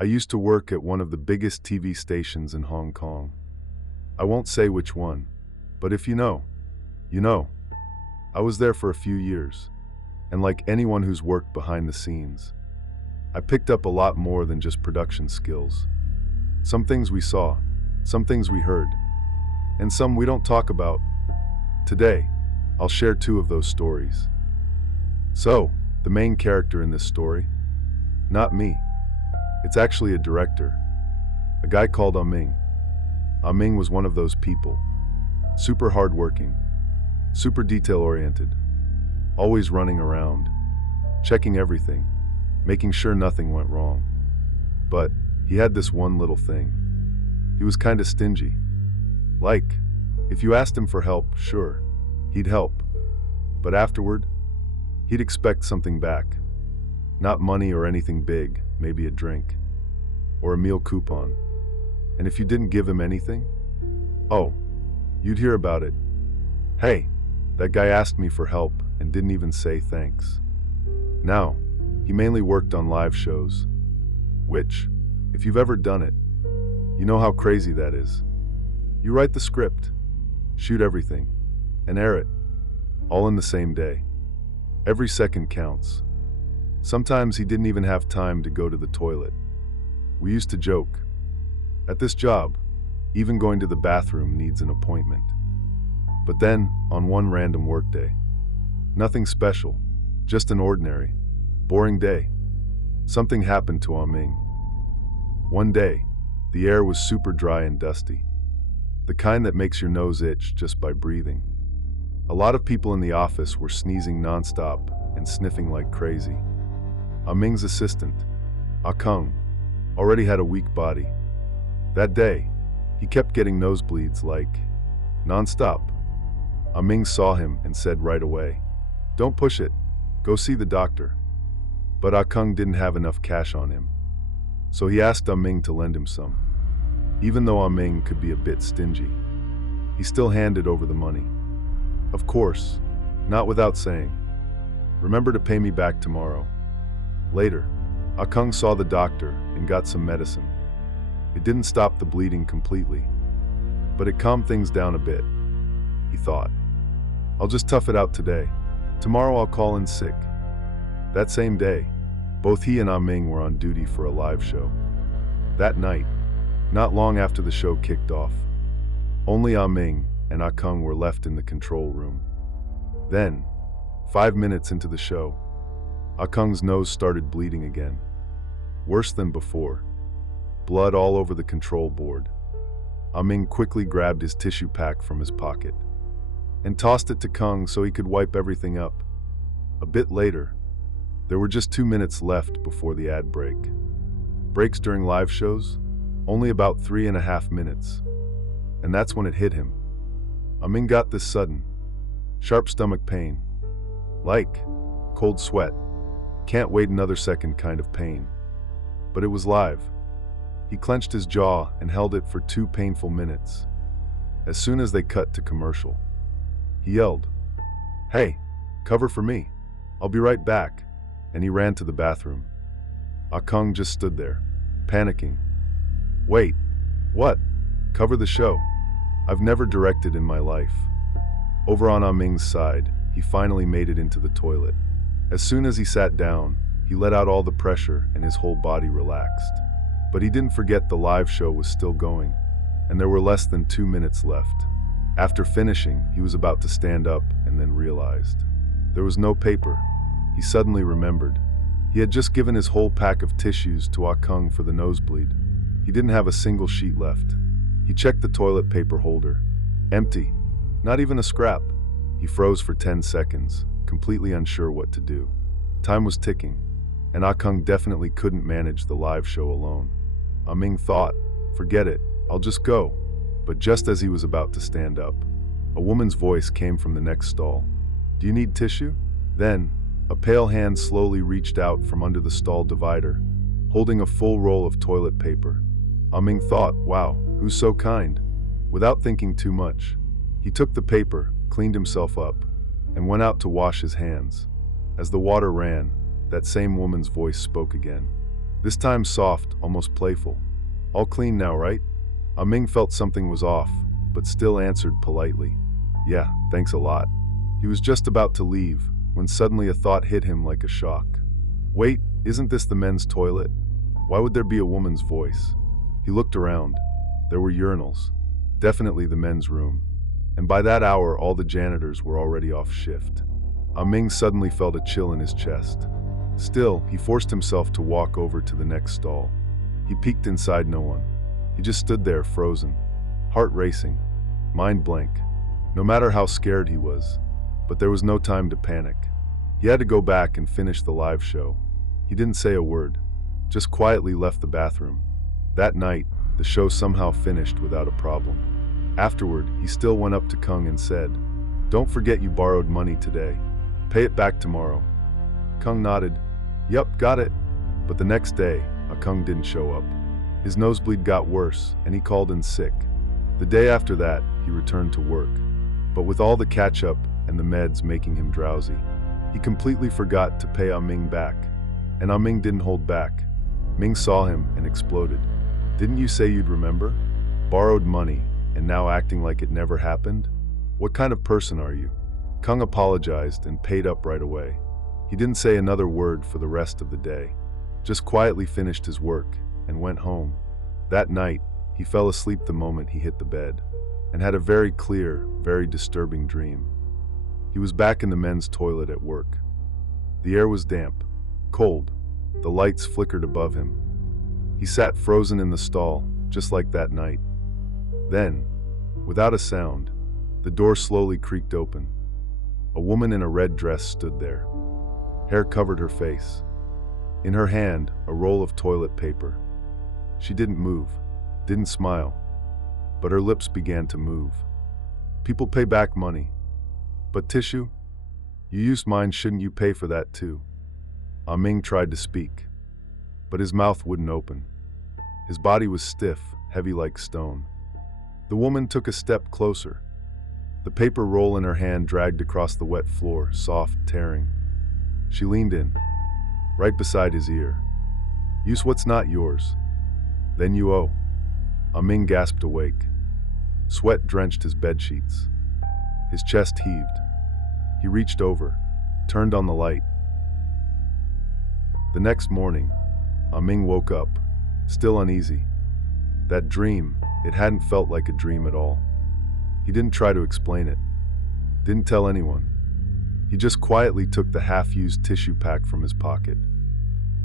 I used to work at one of the biggest TV stations in Hong Kong. I won't say which one, but if you know, you know. I was there for a few years, and like anyone who's worked behind the scenes, I picked up a lot more than just production skills. Some things we saw, some things we heard, and some we don't talk about. Today, I'll share two of those stories. So, the main character in this story? Not me. It's actually a director, a guy called Ming. Ming was one of those people, super hardworking, super detail-oriented, always running around, checking everything, making sure nothing went wrong. But he had this one little thing. He was kinda stingy. Like, if you asked him for help, sure, he'd help. But afterward, he'd expect something back. Not money or anything big, maybe a drink, or a meal coupon. And if you didn't give him anything, oh, you'd hear about it. Hey, that guy asked me for help and didn't even say thanks. Now, he mainly worked on live shows, which, if you've ever done it, you know how crazy that is. You write the script, shoot everything, and air it, all in the same day. Every second counts. Sometimes he didn't even have time to go to the toilet. We used to joke, at this job, even going to the bathroom needs an appointment. But then, on one random workday, nothing special, just an ordinary, boring day, something happened to Ming. One day, the air was super dry and dusty, the kind that makes your nose itch just by breathing. A lot of people in the office were sneezing nonstop and sniffing like crazy. Ming's assistant, Kung, already had a weak body. That day, he kept getting nosebleeds like, nonstop. Ming saw him and said right away, "Don't push it, go see the doctor." But Kung didn't have enough cash on him, so he asked Ming to lend him some. Even though Ming could be a bit stingy, he still handed over the money. Of course, not without saying, "Remember to pay me back tomorrow." Later, Kung saw the doctor and got some medicine. It didn't stop the bleeding completely, but it calmed things down a bit. He thought, "I'll just tough it out today. Tomorrow I'll call in sick." That same day, both he and Ming were on duty for a live show. That night, not long after the show kicked off, only Ming and Kung were left in the control room. Then, 5 minutes into the show, Kung's nose started bleeding again. Worse than before. Blood all over the control board. Ming quickly grabbed his tissue pack from his pocket and tossed it to Kung so he could wipe everything up. A bit later, there were just 2 minutes left before the ad break. Breaks during live shows? Only about 3.5 minutes. And that's when it hit him. Ming got this sudden, sharp stomach pain. Like cold sweat. Can't wait another second kind of pain. But it was live. He clenched his jaw and held it for 2 painful minutes. As soon as they cut to commercial, he yelled, "Hey, cover for me. I'll be right back." And he ran to the bathroom. Kung just stood there, panicking. "Wait, what? Cover the show? I've never directed in my life." Over on Ming's side, he finally made it into the toilet. As soon as he sat down, he let out all the pressure and his whole body relaxed. But he didn't forget the live show was still going, and there were less than 2 minutes left. After finishing, he was about to stand up and then realized there was no paper. He suddenly remembered. He had just given his whole pack of tissues to Kung for the nosebleed. He didn't have a single sheet left. He checked the toilet paper holder. Empty. Not even a scrap. He froze for 10 seconds, completely unsure what to do. Time was ticking, and Kung definitely couldn't manage the live show alone. Ming thought, "Forget it, I'll just go." But just as he was about to stand up, a woman's voice came from the next stall. "Do you need tissue?" Then, a pale hand slowly reached out from under the stall divider, holding a full roll of toilet paper. Ming thought, "Wow, who's so kind?" Without thinking too much, he took the paper, cleaned himself up, and went out to wash his hands. As the water ran, that same woman's voice spoke again. This time soft, almost playful. All clean now, right? Ming felt something was off, but still answered politely. Yeah, thanks a lot. He was just about to leave, when suddenly a thought hit him like a shock. Wait, isn't this the men's toilet? Why would there be a woman's voice? He looked around. There were urinals. Definitely the men's room. And by that hour, all the janitors were already off shift. Ming suddenly felt a chill in his chest. Still, he forced himself to walk over to the next stall. He peeked inside, no one. He just stood there, frozen, heart racing, mind blank. No matter how scared he was, but there was no time to panic. He had to go back and finish the live show. He didn't say a word, just quietly left the bathroom. That night, the show somehow finished without a problem. Afterward, he still went up to Kung and said, "Don't forget you borrowed money today. Pay it back tomorrow." Kung nodded. "Yup, got it." But the next day, Kung didn't show up. His nosebleed got worse, and he called in sick. The day after that, he returned to work. But with all the catch-up and the meds making him drowsy, he completely forgot to pay Ming back. And Ming didn't hold back. Ming saw him and exploded. "Didn't you say you'd remember? Borrowed money, and now acting like it never happened? What kind of person are you?" Kung apologized and paid up right away. He didn't say another word for the rest of the day, just quietly finished his work and went home. That night, he fell asleep the moment he hit the bed, and had a very clear, very disturbing dream. He was back in the men's toilet at work. The air was damp, cold. The lights flickered above him. He sat frozen in the stall, just like that night. Then, without a sound, the door slowly creaked open. A woman in a red dress stood there. Hair covered her face. In her hand, a roll of toilet paper. She didn't move, didn't smile, but her lips began to move. "People pay back money. But tissue? You used mine, shouldn't you pay for that too?" Ming tried to speak, but his mouth wouldn't open. His body was stiff, heavy like stone. The woman took a step closer. The paper roll in her hand dragged across the wet floor, soft, tearing. She leaned in, right beside his ear. "Use what's not yours. Then you owe." Ming gasped awake. Sweat drenched his bedsheets. His chest heaved. He reached over, turned on the light. The next morning, Ming woke up, still uneasy. That dream, it hadn't felt like a dream at all. He didn't try to explain it, didn't tell anyone. He just quietly took the half-used tissue pack from his pocket,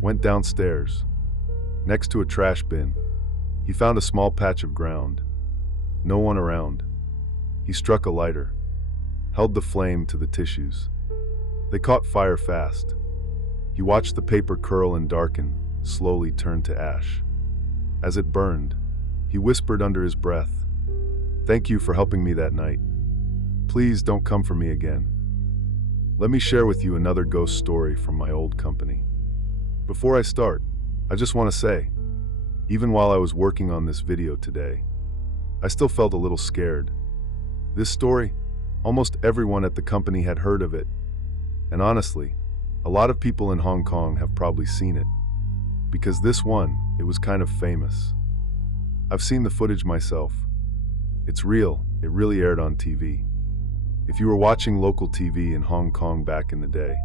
went downstairs. Next to a trash bin, he found a small patch of ground. No one around. He struck a lighter, held the flame to the tissues. They caught fire fast. He watched the paper curl and darken, slowly turn to ash. As it burned, he whispered under his breath, "Thank you for helping me that night. Please don't come for me again." Let me share with you another ghost story from my old company. Before I start, I just want to say, even while I was working on this video today, I still felt a little scared. This story, almost everyone at the company had heard of it. And honestly, a lot of people in Hong Kong have probably seen it. Because this one, it was kind of famous. I've seen the footage myself. It's real, it really aired on TV. If you were watching local TV in Hong Kong back in the day,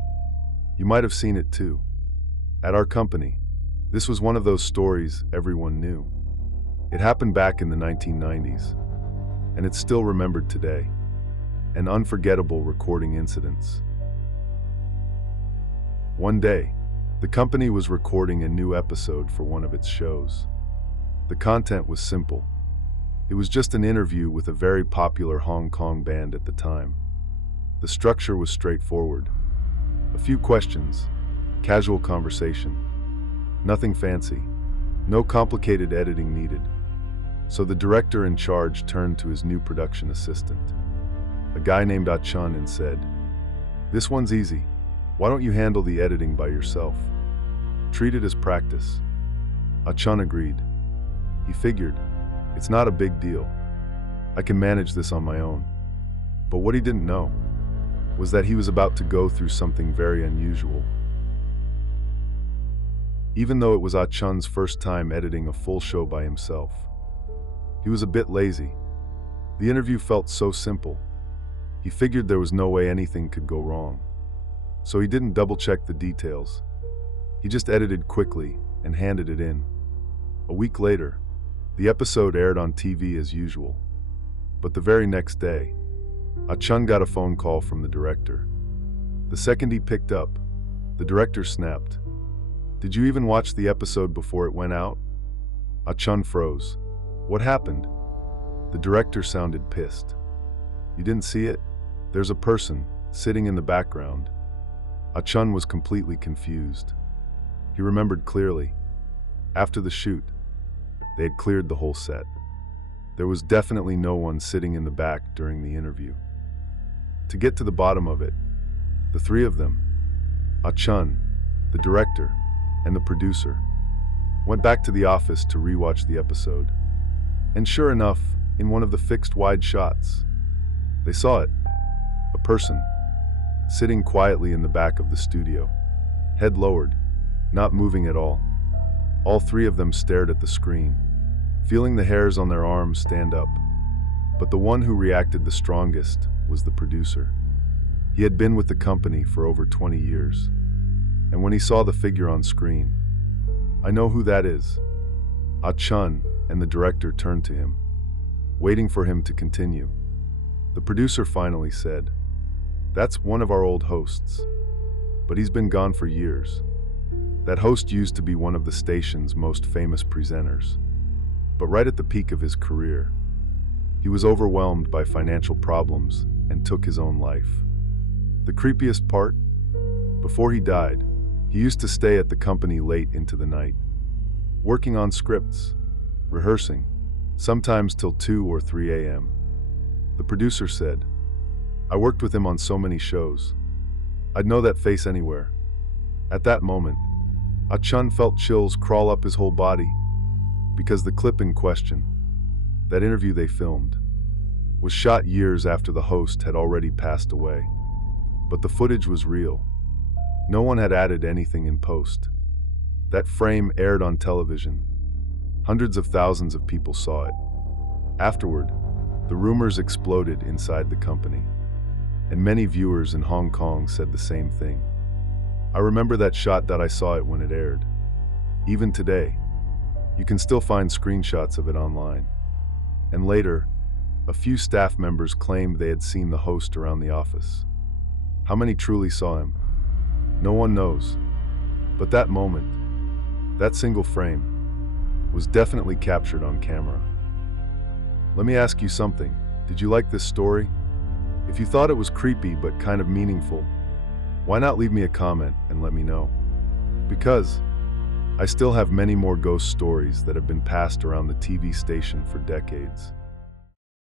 you might have seen it too. At our company, this was one of those stories everyone knew. It happened back in the 1990s, and it's still remembered today. An unforgettable recording incidents. One day, the company was recording a new episode for one of its shows. The content was simple. It was just an interview with a very popular Hong Kong band at the time. The structure was straightforward. A few questions, casual conversation. Nothing fancy, no complicated editing needed. So the director in charge turned to his new production assistant, a guy named Chun, and said, "This one's easy. Why don't you handle the editing by yourself? Treat it as practice." Chun agreed. He figured, it's not a big deal. I can manage this on my own. But what he didn't know was that he was about to go through something very unusual. even though it was Ah Chun's first time editing a full show by himself. He was a bit lazy. The interview felt so simple. He figured there was no way anything could go wrong. So he didn't double-check the details. He just edited quickly and handed it in. A week later, the episode aired on TV as usual. But the very next day, Ah Chun got a phone call from the director. The second he picked up, the director snapped. "Did you even watch the episode before it went out?" Ah Chun froze. "What happened?" The director sounded pissed. "You didn't see it? There's a person sitting in the background." Ah Chun was completely confused. He remembered clearly. After the shoot, they had cleared the whole set. There was definitely no one sitting in the back during the interview. To get to the bottom of it, the three of them, Ah Chun, the director, and the producer, went back to the office to rewatch the episode. And sure enough, in one of the fixed wide shots, they saw it. A person, sitting quietly in the back of the studio, head lowered, not moving at all. All three of them stared at the screen, feeling the hairs on their arms stand up. But the one who reacted the strongest was the producer. He had been with the company for over 20 years. And when he saw the figure on screen, "I know who that is." Ah Chun and the director turned to him, waiting for him to continue. The producer finally said, "That's one of our old hosts, but he's been gone for years. That host used to be one of the station's most famous presenters. But right at the peak of his career, he was overwhelmed by financial problems and took his own life. The creepiest part? Before he died, he used to stay at the company late into the night, working on scripts, rehearsing, sometimes till 2 or 3 a.m. The producer said, "I worked with him on so many shows. I'd know that face anywhere." At that moment, Ah Chun felt chills crawl up his whole body, because the clip in question, that interview they filmed, was shot years after the host had already passed away. But the footage was real. No one had added anything in post. That frame aired on television. Hundreds of thousands of people saw it. Afterward, the rumors exploded inside the company, and many viewers in Hong Kong said the same thing. "I remember that shot that I saw it when it aired." Even today, you can still find screenshots of it online. And later, a few staff members claimed they had seen the host around the office. How many truly saw him? No one knows. But that moment, that single frame, was definitely captured on camera. Let me ask you something. Did you like this story? If you thought it was creepy but kind of meaningful, why not leave me a comment and let me know? Because I still have many more ghost stories that have been passed around the TV station for decades.